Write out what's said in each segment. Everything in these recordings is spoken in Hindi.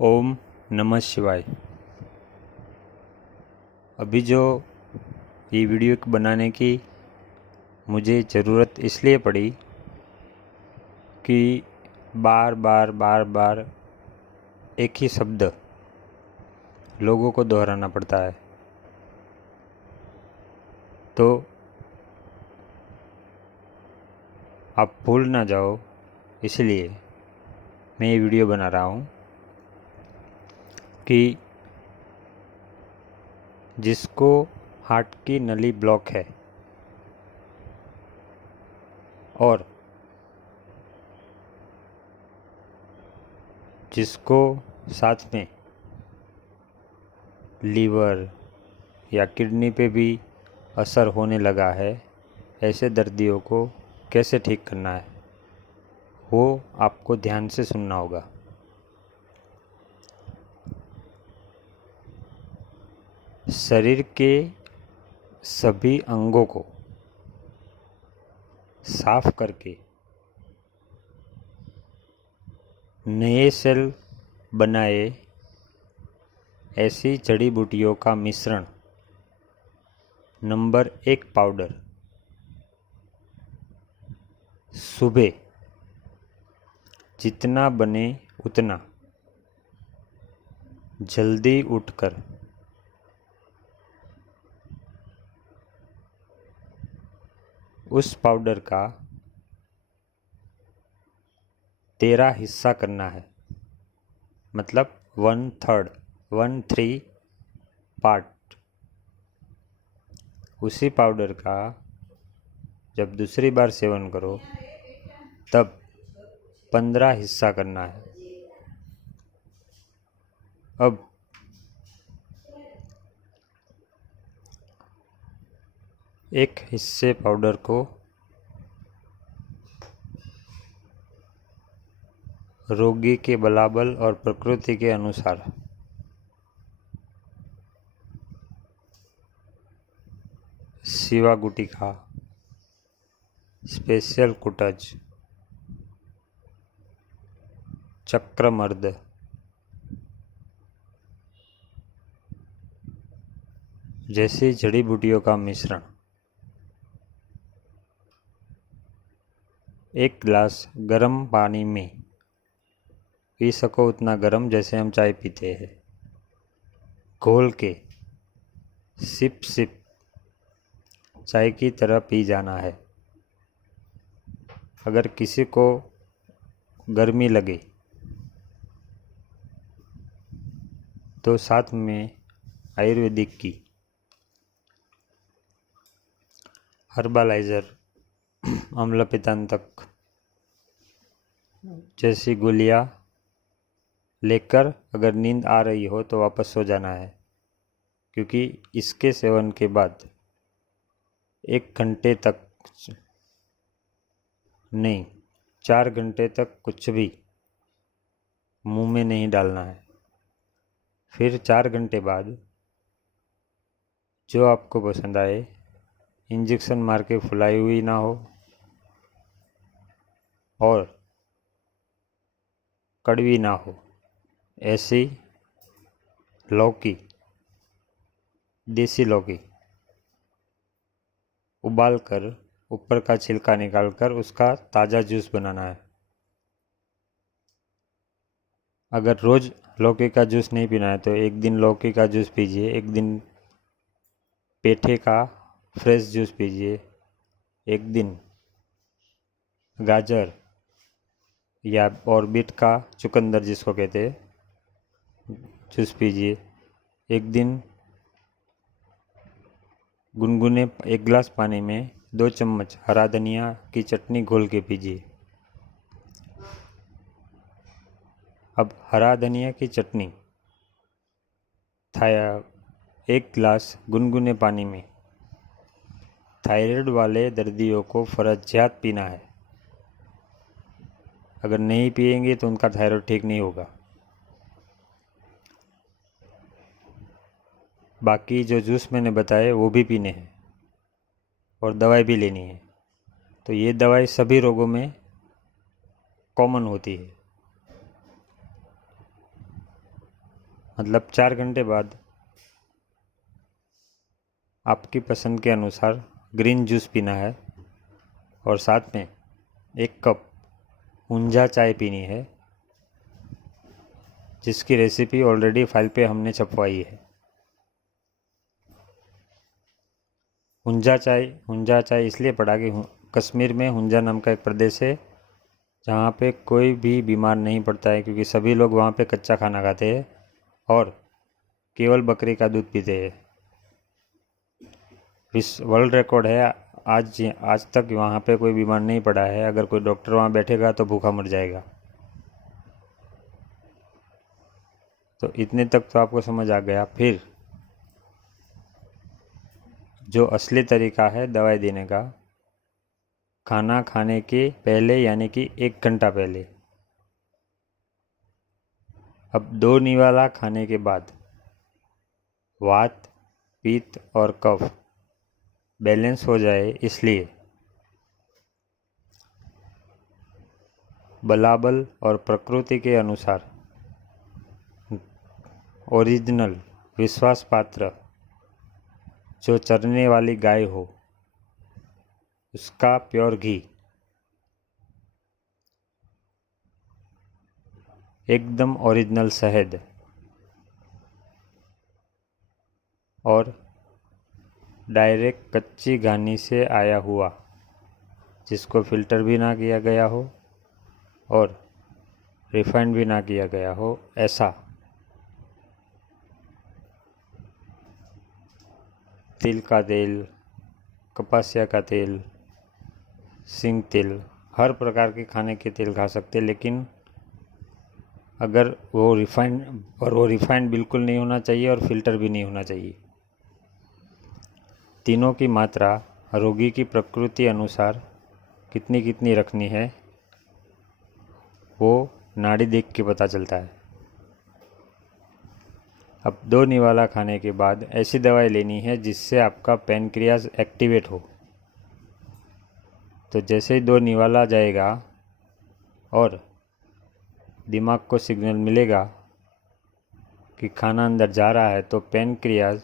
ओम नमः शिवाय। अभी जो ये वीडियो बनाने की मुझे ज़रूरत इसलिए पड़ी कि बार बार एक ही शब्द लोगों को दोहराना पड़ता है। तो आप भूल ना जाओ, इसलिए मैं ये वीडियो बना रहा हूँ कि जिसको हार्ट की नली ब्लॉक है और जिसको साथ में लीवर या किडनी पे भी असर होने लगा है, ऐसे दर्दियों को कैसे ठीक करना है वो आपको ध्यान से सुनना होगा। शरीर के सभी अंगों को साफ करके नए सेल बनाए ऐसी जड़ी बूटियों का मिश्रण नंबर 1 पाउडर सुबह जितना बने उतना जल्दी उठकर उस पाउडर का 13 हिस्सा करना है, मतलब 1/3 पार्ट। उसी पाउडर का जब दूसरी बार सेवन करो तब 15 हिस्सा करना है। अब एक हिस्से पाउडर को रोगी के बलाबल और प्रकृति के अनुसार शिवा गुटिका, स्पेशल कुटज, चक्रमर्द, जैसी जड़ी बूटियों का मिश्रण 1 गिलास गर्म पानी में, पी सको उतना गर्म जैसे हम चाय पीते हैं, घोल के सिप सिप चाय की तरह पी जाना है। अगर किसी को गर्मी लगे तो साथ में आयुर्वेदिक की हर्बलाइजर, अम्ल पित्तांतक जैसी गोलियां लेकर अगर नींद आ रही हो तो वापस सो जाना है, क्योंकि इसके सेवन के बाद 1 घंटे तक नहीं, 4 घंटे तक कुछ भी मुंह में नहीं डालना है। फिर 4 घंटे बाद जो आपको पसंद आए, इंजेक्शन मार के फुलाई हुई ना हो और कड़वी ना हो, ऐसी लौकी, देसी लौकी उबालकर ऊपर का छिलका निकालकर उसका ताज़ा जूस बनाना है। अगर रोज़ लौकी का जूस नहीं पीना है तो एक दिन लौकी का जूस पीजिए, एक दिन पेठे का फ्रेश जूस पीजिए, एक दिन गाजर या और बीट का चुकंदर जिसको कहते हैं जूस पीजिए, एक दिन गुनगुने 1 गिलास पानी में 2 चम्मच हरा धनिया की चटनी घोल के पीजिए। अब हरा धनिया की चटनी 1 गिलास गुनगुने पानी में थायराइड वाले दर्दियों को फर्जियात पीना है। अगर नहीं पिएंगे तो उनका थायराइड ठीक नहीं होगा। बाकी जो जूस मैंने बताए वो भी पीने हैं और दवाई भी लेनी है। तो ये दवाई सभी रोगों में कॉमन होती है। मतलब 4 घंटे बाद आपकी पसंद के अनुसार ग्रीन जूस पीना है और साथ में 1 कप हुंजा चाय पीनी है, जिसकी रेसिपी ऑलरेडी फाइल पे हमने छपवाई है। हुंजा चाय इसलिए पड़ा कि कश्मीर में हुंजा नाम का एक प्रदेश है जहाँ पे कोई भी बीमार नहीं पड़ता है, क्योंकि सभी लोग वहाँ पे कच्चा खाना खाते हैं और केवल बकरी का दूध पीते हैं। वर्ल्ड रिकॉर्ड है, आज तक वहाँ पे कोई बीमार नहीं पड़ा है। अगर कोई डॉक्टर वहाँ बैठेगा तो भूखा मर जाएगा। तो इतने तक तो आपको समझ आ गया। फिर जो असली तरीका है दवाई देने का, खाना खाने के पहले यानी कि 1 घंटा पहले। अब 2 निवाला खाने के बाद वात, पित्त और कफ बैलेंस हो जाए, इसलिए बलाबल और प्रकृति के अनुसार ओरिजिनल विश्वास पात्र जो चरने वाली गाय हो उसका प्योर घी, एकदम ओरिजिनल शहद और डायरेक्ट कच्ची घानी से आया हुआ, जिसको फिल्टर भी ना किया गया हो और रिफाइंड भी ना किया गया हो, ऐसा तिल का तेल, कपासिया का तेल, सिंग तेल, हर प्रकार के खाने के तेल खा सकते हैं, लेकिन अगर वो रिफाइंड बिल्कुल नहीं होना चाहिए और फिल्टर भी नहीं होना चाहिए। तीनों की मात्रा रोगी की प्रकृति अनुसार कितनी कितनी रखनी है वो नाड़ी देख के पता चलता है। अब 2 निवाला खाने के बाद ऐसी दवाई लेनी है जिससे आपका पैनक्रियाज एक्टिवेट हो। तो जैसे ही 2 निवाला जाएगा और दिमाग को सिग्नल मिलेगा कि खाना अंदर जा रहा है, तो पैनक्रियाज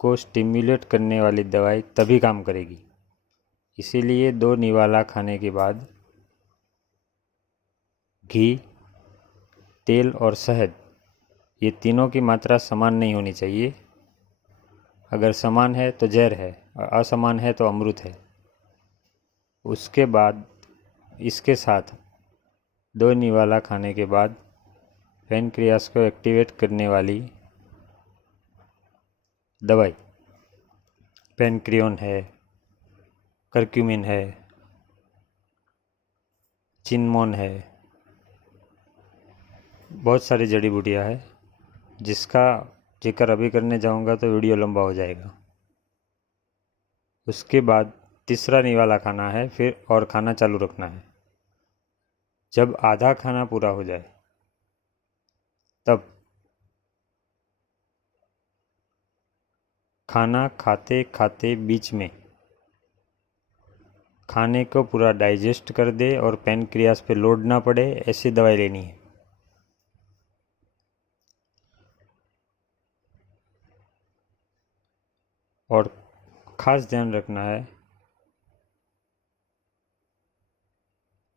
को स्टिम्युलेट करने वाली दवाई तभी काम करेगी। इसीलिए 2 निवाला खाने के बाद घी, तेल और शहद, ये तीनों की मात्रा समान नहीं होनी चाहिए। अगर समान है तो जहर है और असमान है तो अमृत है। उसके बाद इसके साथ 2 निवाला खाने के बाद पैनक्रियास को एक्टिवेट करने वाली दवाई पैनक्रियोन है, करक्यूमिन है, चिनमोन है, बहुत सारी जड़ी बूटियाँ है, जिसका जिक्र अभी करने जाऊंगा तो वीडियो लंबा हो जाएगा। उसके बाद तीसरा निवाला खाना है, फिर और खाना चालू रखना है। जब आधा खाना पूरा हो जाए तब खाना खाते खाते बीच में खाने को पूरा डाइजेस्ट कर दे और पैनक्रियास पे लोड ना पड़े, ऐसी दवाई लेनी है। और ख़ास ध्यान रखना है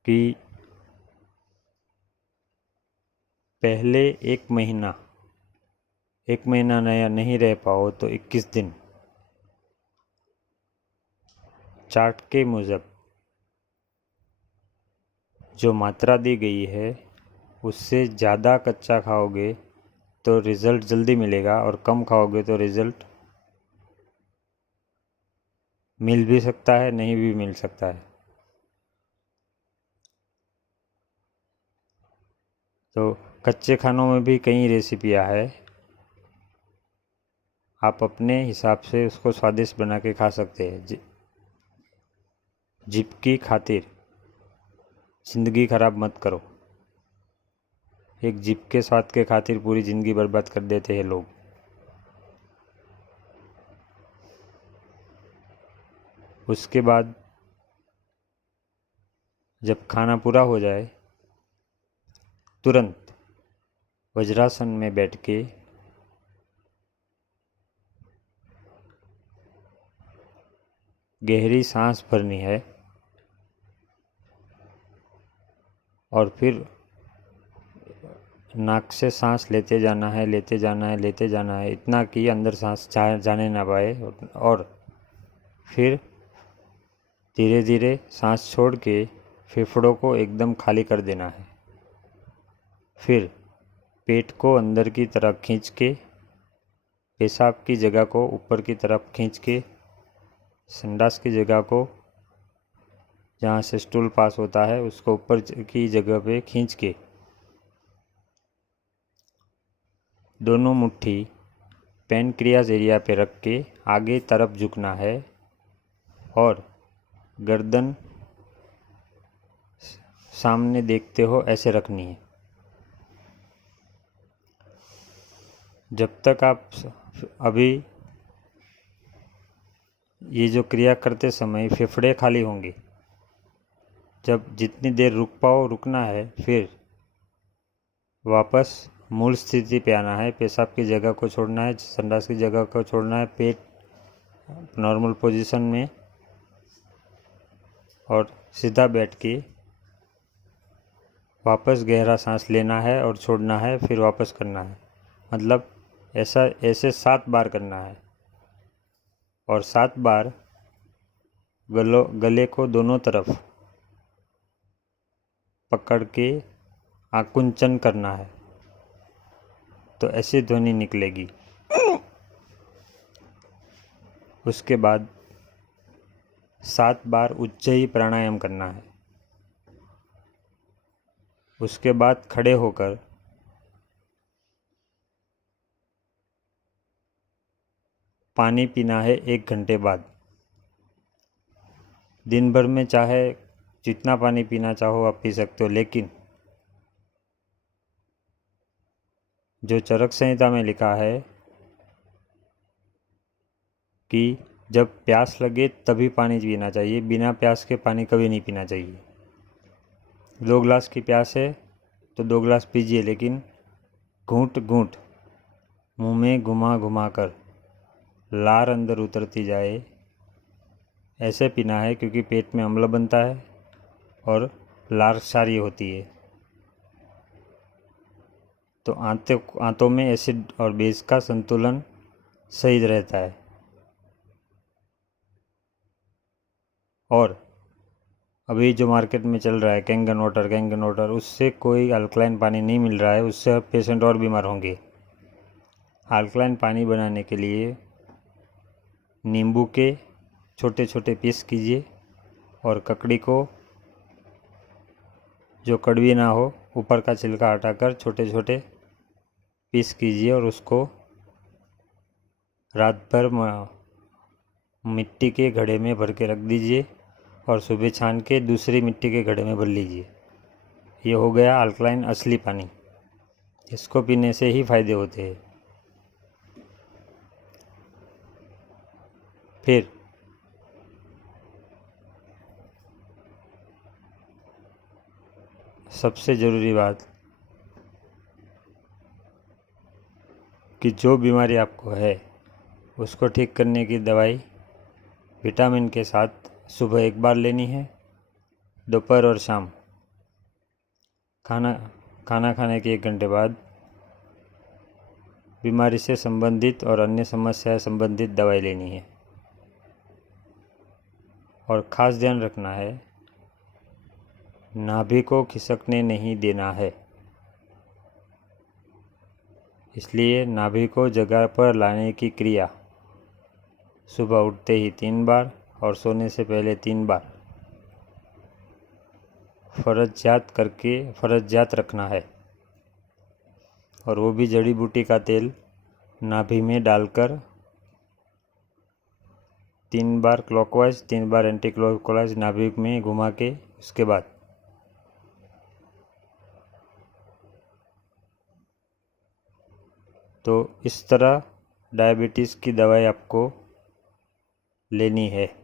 कि पहले 1 महीना नया नहीं रह पाओ तो 21 दिन चार्ट के मुजब जो मात्रा दी गई है उससे ज़्यादा कच्चा खाओगे तो रिज़ल्ट जल्दी मिलेगा और कम खाओगे तो रिज़ल्ट मिल भी सकता है, नहीं भी मिल सकता है। तो कच्चे खानों में भी कई रेसिपियाँ है, आप अपने हिसाब से उसको स्वादिष्ट बना के खा सकते हैं। जीभ की खातिर ज़िंदगी खराब मत करो। एक जीभ के स्वाद के खातिर पूरी ज़िंदगी बर्बाद कर देते हैं लोग। उसके बाद जब खाना पूरा हो जाए तुरंत वज्रासन में बैठ के गहरी सांस भरनी है और फिर नाक से सांस लेते जाना है, लेते जाना है, लेते जाना है, इतना कि अंदर सांस जाने ना पाए। और फिर धीरे धीरे सांस छोड़ के फेफड़ों को एकदम खाली कर देना है। फिर पेट को अंदर की तरफ खींच के, पेशाब की जगह को ऊपर की तरफ खींच के, संडास की जगह को जहाँ से स्टूल पास होता है उसको ऊपर की जगह पे खींच के दोनों मुट्ठी पैनक्रियाज एरिया पे रख के आगे तरफ झुकना है और गर्दन सामने देखते हो ऐसे रखनी है। जब तक आप अभी ये जो क्रिया करते समय फेफड़े खाली होंगे, जब जितनी देर रुक पाओ रुकना है, फिर वापस मूल स्थिति पे आना है। पेशाब की जगह को छोड़ना है, संडास की जगह को छोड़ना है, पेट नॉर्मल पोजीशन में और सीधा बैठ के वापस गहरा सांस लेना है और छोड़ना है, फिर वापस करना है। मतलब ऐसे 7 बार करना है और 7 बार गले को दोनों तरफ पकड़ के आकुंचन करना है, तो ऐसी ध्वनि निकलेगी। उसके बाद 7 बार उज्जयी प्राणायाम करना है। उसके बाद खड़े होकर पानी पीना है 1 घंटे बाद। दिन भर में चाहे जितना पानी पीना चाहो आप पी सकते हो, लेकिन जो चरक संहिता में लिखा है कि जब प्यास लगे तभी पानी पीना चाहिए, बिना प्यास के पानी कभी नहीं पीना चाहिए। 2 गिलास की प्यास है तो 2 गिलास पीजिए, लेकिन घूंट घूंट मुंह में घुमा घुमा कर लार अंदर उतरती जाए ऐसे पीना है, क्योंकि पेट में अम्ल बनता है और लार क्षारीय होती है। तो आंतों में एसिड और बेस का संतुलन सही रहता है। और अभी जो मार्केट में चल रहा है कैंगन वाटर, उससे कोई अल्कलाइन पानी नहीं मिल रहा है, उससे पेशेंट और बीमार होंगे। अल्कलाइन पानी बनाने के लिए नींबू के छोटे छोटे पीस कीजिए और ककड़ी को जो कड़वी ना हो ऊपर का छिलका हटाकर छोटे छोटे पीस कीजिए और उसको रात भर मिट्टी के घड़े में भर के रख दीजिए और सुबह छान के दूसरी मिट्टी के घड़े में भर लीजिए। ये हो गया अल्कलाइन असली पानी। इसको पीने से ही फायदे होते हैं। फिर सबसे ज़रूरी बात कि जो बीमारी आपको है उसको ठीक करने की दवाई विटामिन के साथ सुबह 1 बार लेनी है, दोपहर और शाम। खाना खाने के 1 घंटे बाद बीमारी से संबंधित और अन्य समस्या संबंधित दवाई लेनी है। और ख़ास ध्यान रखना है, नाभि को खिसकने नहीं देना है। इसलिए नाभि को जगह पर लाने की क्रिया सुबह उठते ही 3 बार और सोने से पहले 3 बार फर्जजात रखना है। और वो भी जड़ी बूटी का तेल नाभि में डालकर 3 बार क्लॉकवाइज 3 बार एंटी क्लॉकवाइज नाभि में घुमा के उसके बाद तो इस तरह डायबिटीज़ की दवाई आपको लेनी है।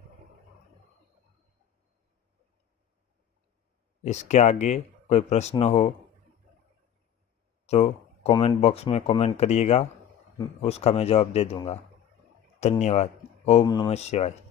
इसके आगे कोई प्रश्न हो तो कमेंट बॉक्स में कमेंट करिएगा, उसका मैं जवाब दे दूँगा। धन्यवाद। ओम नमः शिवाय।